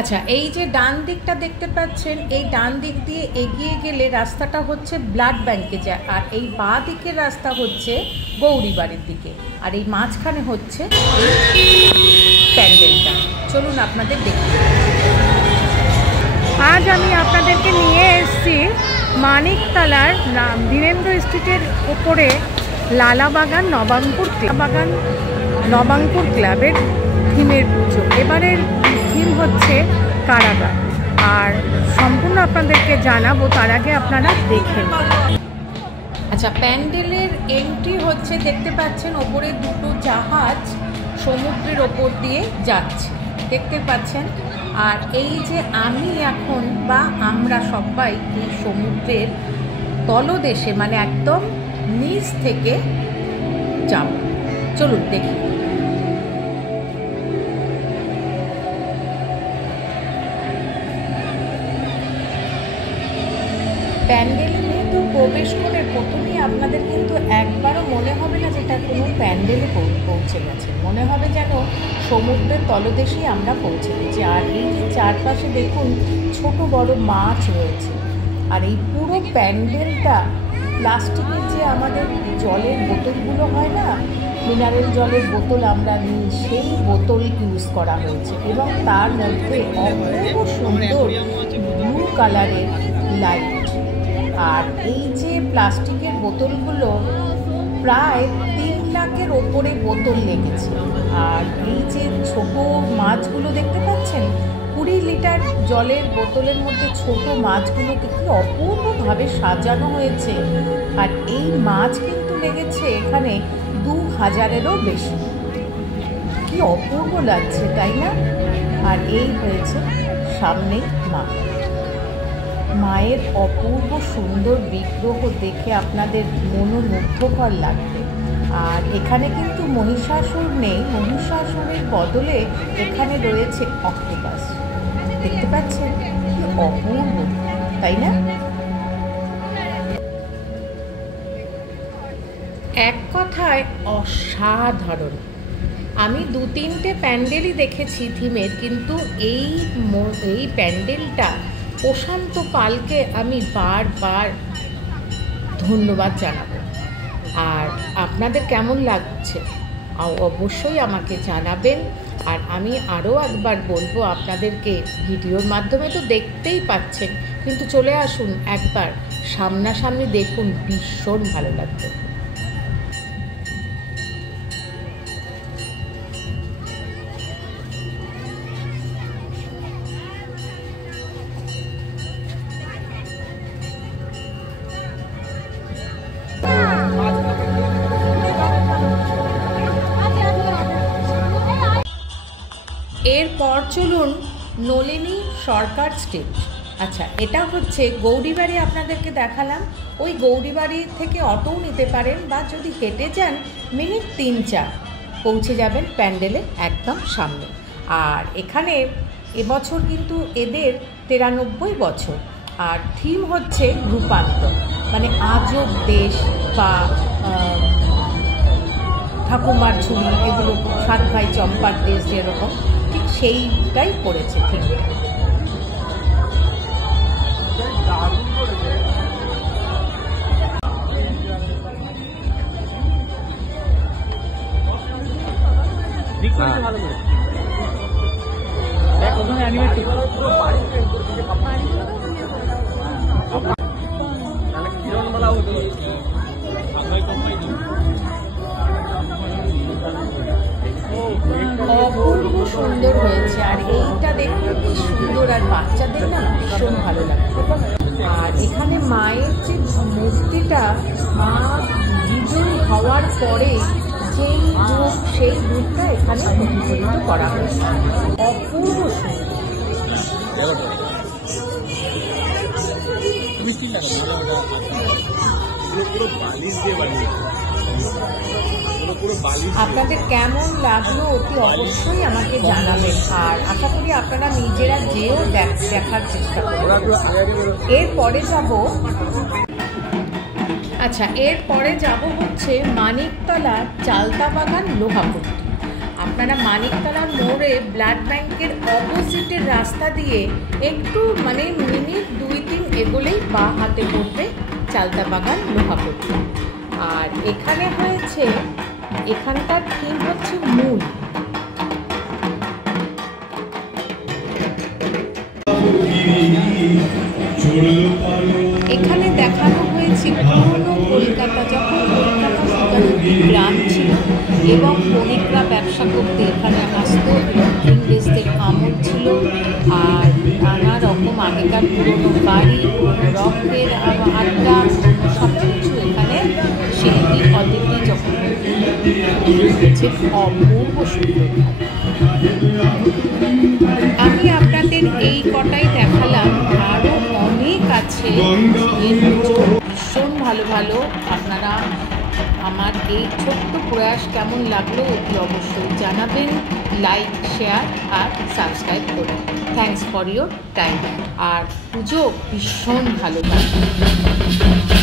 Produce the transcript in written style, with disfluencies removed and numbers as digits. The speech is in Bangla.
আচ্ছা, এই যে ডান দিকটা দেখতে পাচ্ছেন, এই ডান দিক দিয়ে এগিয়ে গেলে রাস্তাটা হচ্ছে ব্লাড ব্যাংকে যায়, আর এই বাঁ দিকের রাস্তা হচ্ছে গৌরীবাড়ির দিকে, আর এই মাঝখানে হচ্ছে এই প্যান্ডেলটা। চলুন আপনাদের দেখি। আজ আমি আপনাদেরকে নিয়ে এসেছি মানিকতলার বীরেন্দ্র স্ট্রিটের ওপরে লালাবাগান নবাঙ্কুর ক্লাবের থিমের পুজো। এবারের থিম হচ্ছে কারাগার, আর সম্পূর্ণ আপনাদেরকে জানাবো, তার আগে আপনারা দেখেন। আচ্ছা, প্যান্ডেলের এন্ট্রি হচ্ছে, দেখতে পাচ্ছেন ওপরে দুটো জাহাজ সমুদ্রের ওপর দিয়ে যাচ্ছে, দেখতে পাচ্ছেন। আর এই যে আমি এখন বা আমরা সবাই এই সমুদ্রের তলদেশে, মানে একদম নিচ থেকে যাব। চলুন দেখি। প্যান্ডেলে কিন্তু প্রবেশ করে প্রথমেই আপনাদের কিন্তু একবারও মনে হবে না যেটা কোনো প্যান্ডেলে পৌঁছে গেছে, মনে হবে যেন সমুদ্রের তলদেশেই আমরা পৌঁছে গেছি। আর এই যে চারপাশে দেখুন ছোট বড় মাছ রয়েছে, আর এই পুরো প্যান্ডেলটা প্লাস্টিকের যে আমাদের জলের বোতলগুলো হয় না, মিনারেল জলের বোতল আমরা নিই, সেই বোতল ইউজ করা হয়েছে, এবং তার মধ্যে অপূর্ব সুন্দর ব্লু কালারের লাইট। আর এই যে প্লাস্টিকের বোতলগুলো প্রায় 3 লাখের ওপরে বোতল লেগেছে। আর এই যে ছোট মাছগুলো দেখতে পাচ্ছেন, 20 লিটার জলের বোতলের মধ্যে ছোট মাছগুলোকে কি অপূর্বভাবে সাজানো হয়েছে। আর এই মাছ কিন্তু লেগেছে এখানে 2000-এরও বেশি। কি অপূর্ব লাগছে, তাই না? আর এই হয়েছে সামনে মায়ের অপূর্ব সুন্দর বিগ্রহ দেখে আপনাদের মনোমুগ্ধকর লাগবে। আর এখানে কিন্তু মহিষাসুর নেই, মহিষাসুরের বদলে এখানে রয়েছে অক্টোপাস, দেখতে পাচ্ছেন? কি অপূর্ব, তাই না? এক কথায় অসাধারণ। আমি 2-3টে প্যান্ডেলই দেখেছি থিমের, কিন্তু এই প্যান্ডেলটা প্রশান্ত পালকে আমি বারবার ধন্যবাদ জানাবো। আর আপনাদের কেমন লাগছে অবশ্যই আমাকে জানাবেন। আর আমি আরও একবার বলবো আপনাদেরকে, ভিডিওর মাধ্যমে তো দেখতেই পাচ্ছেন, কিন্তু চলে আসুন একবার সামনাসামনি দেখুন, ভীষণ ভালো লাগবে। এরপর চলুন নলিনী সরকার স্ট্রিট। আচ্ছা, এটা হচ্ছে গৌরীবাড়ি, আপনাদেরকে দেখালাম। ওই গৌরীবাড়ি থেকে অটোও নিতে পারেন, বা যদি হেঁটে যান মিনিট 3-4 পৌঁছে যাবেন প্যান্ডেলের একদম সামনে। আর এখানে এবছর কিন্তু এদের 93 বছর, আর থিম হচ্ছে রূপান্তর, মানে আজব দেশ বা ঠাকুমার ঝুলি, এগুলো 7 ভাই চম্পার দেশ যেরকম, ঠিক সেইটাই করেছে থিমটা। অপূর্ব সুন্দর হয়েছে। আর এইটা দেখুন কি সুন্দর, আর বাচ্চাদের না ভীষণ ভালো লাগছে। আর এখানে মায়ের যে মূর্তিটা, মা বিজয়ী হওয়ার পরে যেই রূপ, সেই রূপটা এখানে প্রতিফলিত করা হয়েছে, অপূর্ব সুন্দর। আপনাদের কেমন লাগলো অতি অবশ্যই আমাকে জানাবেন। আর আশা করি আপনারা নিজেরা যেও দেখার চেষ্টা করবেন। এরপরে যাব, এরপরে যাব হচ্ছে মানিকতলা চালতা বাগান লোহাপট্টি। আপনারা মানিকতলার মোড়ে ব্লাড ব্যাংকের অপোজিটের রাস্তা দিয়ে একটু মানে মিনিট 2-3 এগোলেই বা হাতে পড়বে চালতা বাগান লোহাপট্টি। আর এখানে হয়েছে, এখানকার থিম হচ্ছে মূল। এখানে দেখানো হয়েছে পুরনো কলকাতা, যখন কলকাতা সুতানুটি গ্রাম ছিল এবং বণিকরা ব্যবসা করতে এখানে আসতো, ইংরেজদের আমল ছিল, আর নানা রকম আগেকার পুরনো বাড়ি, পুরনো রক্তের আড্ডা, সব কিছু এখানে শিল্পী অতিথি যখন হচ্ছে অপূর্ব সুন্দর। আমি আপনাদের এই কটাই দেখালাম, আরও অনেক আছে ভীষণ ভালো ভালো। আপনারা আমার এই ছোট্ট প্রয়াস কেমন লাগলো অতি অবশ্যই জানাবেন, লাইক, শেয়ার আর সাবস্ক্রাইব করুন। Thanks for your time. আর পুজো ভীষণ ভালো লাগে।